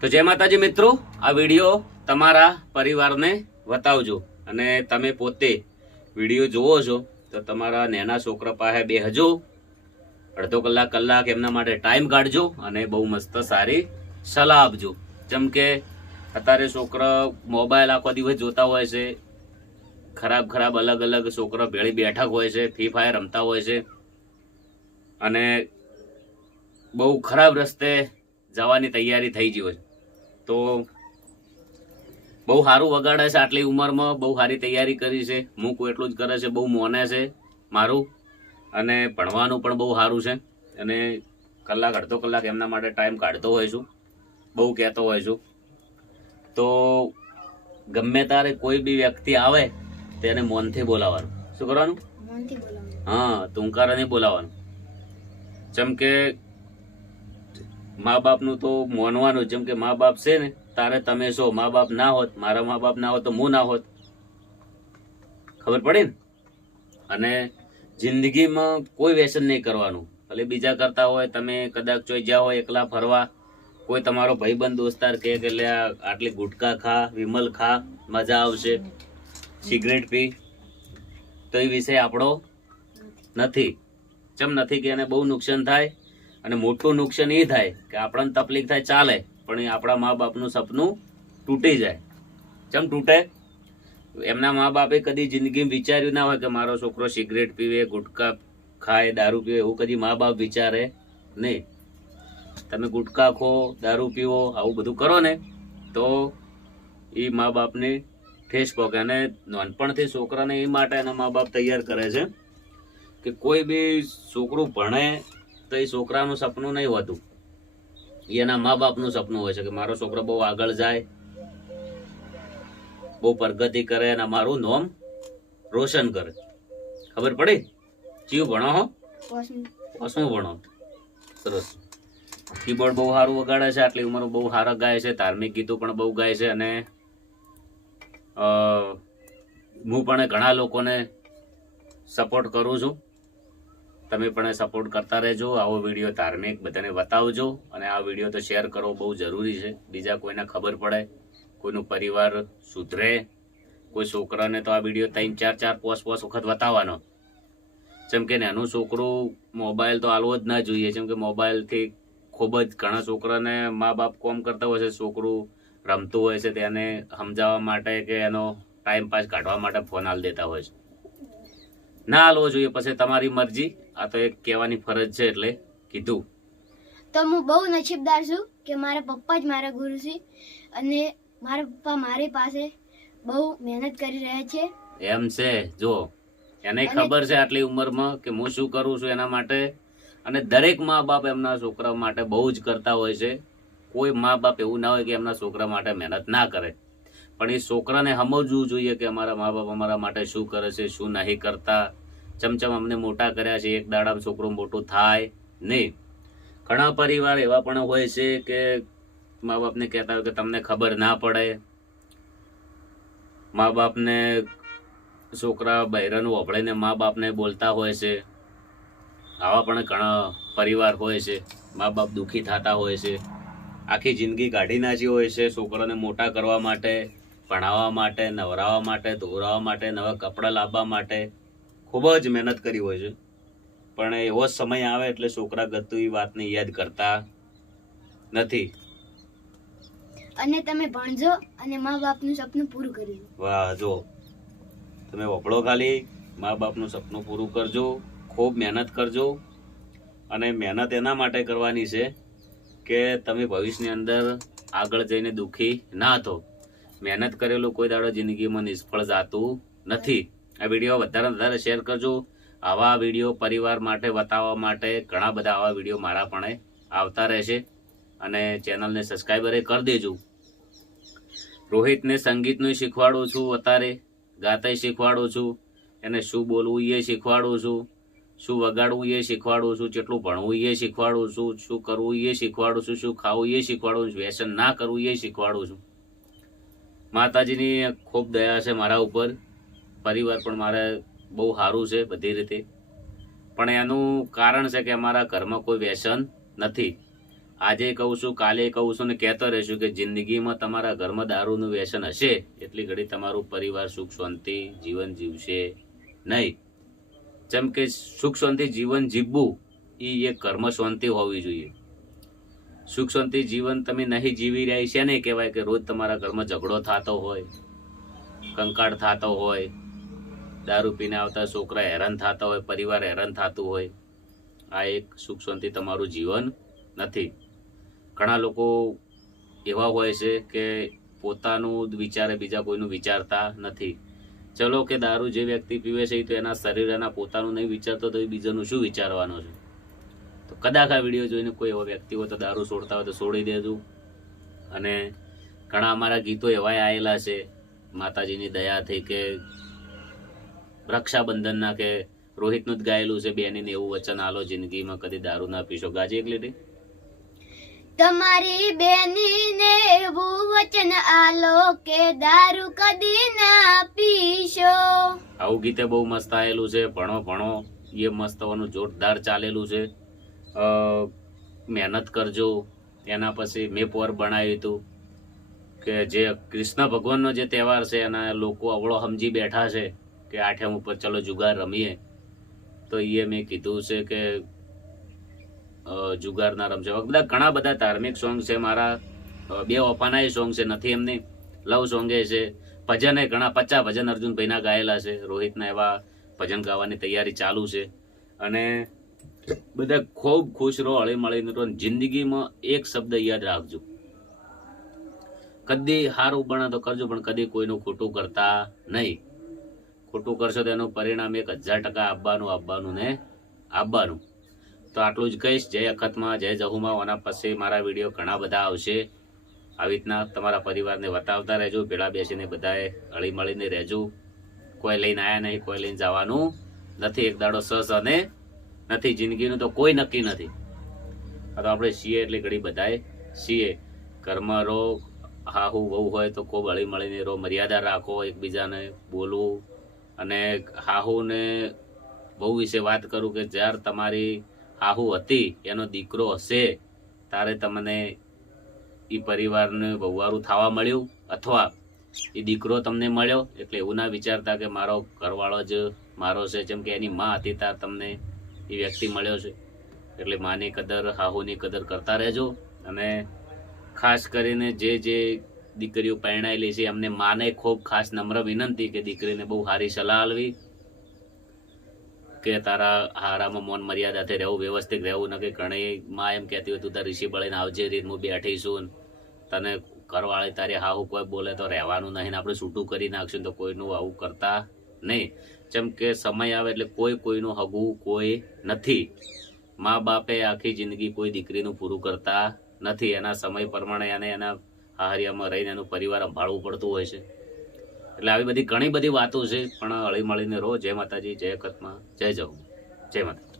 તો જય માતાજી મિત્રો, આ વીડિયો તમારા પરિવારને બતાવજો અને તમે પોતે વીડિયો જુઓ છો, તો તમારા નાના છોકરા પાસે બે હજો અડધો કલાક કલાક એમના માટે ટાઈમ કાઢજો અને બહુ મસ્ત સારી સલાહ આપજો. જેમ કે અત્યારે છોકરા મોબાઈલ આખો દિવસ જોતા હોય છે, ખરાબ ખરાબ, અલગ અલગ છોકરા ભેળી બેઠક હોય છે ફ્રી ફાયર રમતા હોય છે, અને બહુ ખરાબ રસ્તે જવાની તૈયારી થઈ ગઈ હોય તો બહુ સારું વગાડે છે આટલી ઉંમરમાં બહુ સારી તૈયારી કરી છે. મૂક એટલું જ કરે છે બહુ મોને છે મારું. અને ભણવાનું પણ બહુ સારું છે. અને કલાક અડધો કલાક એમના માટે ટાઈમ કાઢતો હોય છું. બહુ કહેતો હોય છું. તો ગમે તારે કોઈ બી વ્યક્તિ આવે તેને મૌનથી બોલાવવાનું. શું કરવાનું? હા તુંકાર નહીં બોલાવવાનું. જેમ કે મા બાપનું તો માનવાનું જેમ કે મા બાપ છે ને, તારે તમે છો મા બાપ ના હોત, મારા મા બાપ ના હોત તો હું ના હોત. ખબર પડી ને? અને જિંદગીમાં કોઈ વ્યસન નહીં કરવાનું. ભલે બીજા કરતા હોય, તમે કદાચ ચોઈ જ્યાં હોય, એકલા ફરવા, કોઈ તમારો ભાઈબંધ, દોસ્તાર કહે કે લે આટલી ગુટકા ખા, વિમલ ખા, મજા આવશે. સિગરેટ પી. તો એ વિષય આપણો નથી. ચમ નથી કે એને બહુ નુકસાન થાય? અને મોટું નુકસાન એ થાય કે આપણને તકલીફ થાય, ચાલે, પણ એ આપણા મા બાપનું સપનું તૂટી જાય. ચમ તૂટે? એમના મા બાપે કદી જિંદગીમાં વિચાર્યું ના હોય કે મારો છોકરો સિગરેટ પીવે, ગુટકા ખાય, દારૂ પીવે, એવું કદી મા બાપ વિચારે નહીં. તમે ગુટકા ખો, દારૂ પીવો, આવું બધું કરો ને, તો એ મા બાપને ઠેસ પગે અને નાનપણથી છોકરાને એ માટે એના મા બાપ તૈયાર કરે છે કે કોઈ બી છોકરું ભણે તો એ છોકરાનું સપનું નહીં હોતું. એના મા બાપનું સપનું હોય છે કે મારો છોકરો બહુ આગળ જાય બહુ પ્રગતિ કરે અને મારું નોમ રોશન કરે. ખબર પડી? ચીવ ભણો હો? શું ભણો. સરસ. કીબોર્ડ બહુ સારું વગાડે છે આટલી ઉંમર બહુ સારા ગાય છે ધાર્મિક ગીતો પણ બહુ ગાય છે અને અ, હું પણ ઘણા લોકોને સપોર્ટ કરું છું. તમે પણ સપોર્ટ કરતા રહેજો. આવો વીડિયો ધાર્મિક બધાને બતાવજો અને આ વીડિયો તો શેર કરવો બહુ જરૂરી છે. બીજા કોઈને ખબર પડે, કોઈનું પરિવાર સુધરે, કોઈ છોકરાને તો આ વીડિયો ત્રણ, ચાર ચાર પોસ પોસ વખત બતાવવાનો. જેમ કે નાનું છોકરું મોબાઈલ તો આલવો જ ના જોઈએ. જેમ કે મોબાઈલથી ખૂબ જ ઘણા છોકરાને મા બાપ કોમ કરતા હોય છે. છોકરું રમતું હોય છે તેને સમજાવવા માટે કે એનો ટાઈમ પાસ કાઢવા માટે ફોન આલ દેતા હોય છે. ના હાલવો જોઈએ પછી તમારી મરજી. આ તો એક કહેવાની ફરજ છે એટલે કીધું. તો હું બહુ નસીબદાર છું કે મારા પપ્પા જ મારા ગુરુ છે અને મારા પપ્પા મારી પાસે બહુ મહેનત કરી રહ્યા છે. એમ છે જો. એને ખબર છે આટલી ઉંમરમાં કે હું શું કરું છું એના માટે. અને દરેક મા બાપ એમના છોકરા માટે બહુ જ કરતા હોય છે. કોઈ મા બાપ એવું ના હોય કે એમના છોકરા માટે મહેનત ના કરે. પણ એ છોકરાને સમજવું જોઈએ કે અમારા મા બાપ અમારા માટે શું કરે છે, શું નહીં કરતા. ચમચમ અમને મોટા કર્યા છે, એક દાડામાં છોકરું મોટું થાય નહીં. ઘણા પરિવાર એવા પણ હોય છે કે મા બાપને કહેતા હોય કે તમને ખબર ના પડે. મા બાપને છોકરા બહેરાનું વપડાઈને મા બાપને બોલતા હોય છે. આવા પણ ઘણા પરિવાર હોય છે. મા બાપ દુઃખી થતા હોય છે. આખી જિંદગી કાઢી નાખી હોય છે છોકરાને મોટા કરવા માટે. ભણાવવા માટે નવરાવવા માટે ધોરાવવા માટે નવા કપડાં લાવવા માટે ખૂબ જ મહેનત કરી હોય છે. પણ એવો સમય આવે એટલે છોકરા ગતું એ વાતને યાદ કરતા નથી. અને તમે ભણજો અને મા બાપનું સપનું પૂરું કરજો વાહ જો. તમે વપડો ખાલી મા બાપનું સપનું પૂરું કરજો ખૂબ મહેનત કરજો. અને મહેનત એના માટે કરવાની છે કે તમે ભવિષ્યની અંદર આગળ જઈને દુઃખી ના થો. મહેનત કરેલું કોઈ દાડો જિંદગીમાં નિષ્ફળ જાતું નથી. આ વીડિયો વધારે વધારે શેર કરજો. આવા વીડિયો પરિવાર માટે બતાવવા માટે ઘણા બધા આવા વીડિયો મારા પણ આવતા રહેશે. અને ચેનલને સબસ્ક્રાઈબરે કરી દેજો. રોહિતને સંગીતનું શીખવાડું છું અત્યારે. ગાતાય શીખવાડું છું. એને શું બોલવું એ શીખવાડું છું. શું વગાડવું એ શીખવાડું છું. કેટલું ભણવું એ શીખવાડું છું. શું કરવું એ શીખવાડું છું. શું ખાવું એ શીખવાડું છું. વ્યસન ના કરવું એ શીખવાડું છું. માતાજીની ખૂબ દયા છે મારા ઉપર. પરિવાર પણ મારે બહુ સારું છે બધી રીતે. પણ એનું કારણ છે કે અમારા ઘરમાં કોઈ વ્યસન નથી. આજે કહું છું, કાલે કહું છું ને કહેતો રહેશું કે જિંદગીમાં તમારા ઘરમાં દારૂનું વ્યસન હશે, એટલી ઘડી તમારું પરિવાર સુખ શાંતિ જીવન જીવશે નહીં. જેમ કે સુખ શાંતિ જીવન જીવવું એ એક કર્મ શાંતિ હોવી જોઈએ. સુખ, શાંતિ, જીવન તમે નહીં જીવી રહ્યા છે ને કહેવાય કે રોજ તમારા ઘરમાં ઝઘડો થતો હોય, કંકાળ થતો હોય, દારૂ પીને આવતા છોકરા હેરાન થતા હોય, પરિવાર હેરાન થતું હોય, આ એક સુખ, શાંતિ તમારું જીવન નથી. ઘણા લોકો એવા હોય છે કે પોતાનું વિચારે, બીજા કોઈનું વિચારતા નથી. ચલો કે દારૂ જે વ્યક્તિ પીવે છે તો એના શરીર એના પોતાનું નહીં વિચારતો તો એ બીજાનું શું વિચારવાનું છે? તો કદાચ આ વીડિયો જોઈને કોઈ એવો વ્યક્તિ હોય તો દારૂ છોડતા હોય તો છોડી દેજો. અને ઘણા અમારા ગીતો એવાય આવેલા છે માતાજીની દયાથી કે રક્ષાબંધનના કે રોહિતનું જ ગાયેલું છે બેનીને એવું વચન આલો જિંદગીમાં કદી દારૂ ના પીશો. ગાજી એક લીટી. તમારી બેનીને એવું વચન આલો કે દારૂ કદી ના પીશો. આવું ગીતે બહુ મસ્ત આવેલું છે ભણો ભણો. એ મસ્ત હોવાનું જોરદાર ચાલેલું છે. મહેનત કરજો. એના પછી મેં પોર બનાવ્યું હતું કે જે કૃષ્ણ ભગવાનનો જે તહેવાર છે એના લોકો અવળો સમજી બેઠા છે કે આઠમ ઉપર ચલો જુગાર રમીએ. તો એ મેં કીધું છે કે જુગારના રમશે બધા ઘણા બધા ધાર્મિક સોંગ છે મારા. બે ઓપાના સોંગ છે, નથી એમની. લવ સોંગે છે. ભજન ઘણા પચાસ ભજન અર્જુનભાઈના ગાયેલા છે. રોહિતના એવા ભજન ગાવાની તૈયારી ચાલુ છે. અને બધા ખૂબ ખુશ રહો હળી મળીને રહો જિંદગીમાં એક શબ્દ યાદ રાખજો. કદી સારું બને તો કરજો, પણ કદી કોઈનું ખોટું કરતા નહીં. ખોટું કરશો તો એનું પરિણામ એક હજાર ટકા આપવાનું આપવાનું ને આપવાનું. તો આટલું જ કહીશ. જય અખતમાં, જય જહુમાં. આના પછી મારા વીડિયો ઘણા બધા આવશે. આવી રીતના તમારા પરિવારને બતાવતા રહેજો. ભેળા બેસીને બધાએ હળી મળીને રહેજો. કોઈ લઈને આવ્યા નહીં, કોઈ લઈને જવાનું નથી. એક દાડો સસ અને નથી, જિંદગીનું તો કોઈ નક્કી નથી. આ તો આપણે છીએ એટલે ઘડી બધાએ છીએ. ઘરમાં રો હાહુ, વહુ હોય તો ખૂબ હળી મળીને રહો, મર્યાદા રાખો, એકબીજાને બોલવું. અને હાહુને બહુ વિશે વાત કરું કે જ્યારે તમારી હાહુ હતી, એનો દીકરો હશે, ત્યારે તમને એ પરિવારને વહુવારું થવા મળ્યું? અથવા એ દીકરો તમને મળ્યો? એટલે એવું ના વિચારતા કે મારો ઘરવાળો જ મારો છે. જેમ કે એની માં હતી, ત્યારે તમને એ વ્યક્તિ મળ્યો છે. એટલે માની કદર, હાહુની કદર કરતા રહેજો અને ખાસ કરીને જે જે દીકરીઓ પરણાયેલી છે, એમને માને ખૂબ ખાસ નમ્ર વિનંતી કે દીકરીને બહુ સારી સલાહ આલવી, કે તારા હારામાં મૌન મર્યાદાથી રહેવું, વ્યવસ્થિત રહેવું, ન કે ઘણી માં એમ કહેતી હોય, તું તાર ઋષિ બળીને આવજે રીત હું બેઠી છું તને ઘરવાળી તારી હાહુ કોઈ બોલે તો રહેવાનું નહીં આપણે છૂટું કરી નાખશું તો કોઈનું આવું કરતા નહીં. જેમ કે સમય આવે એટલે કોઈ કોઈનું હગવું કોઈ નથી. મા બાપે આખી જિંદગી કોઈ દીકરીનું પૂરું કરતા નથી. એના સમય પ્રમાણે એને એના હાહરિયામાં રહીને એનું પરિવાર સંભાળવું પડતું હોય છે. એટલે આવી બધી ઘણી બધી વાતો છે, પણ હળીમળીને રહો. જય માતાજી, જય કતમાં જય જવું જય માતા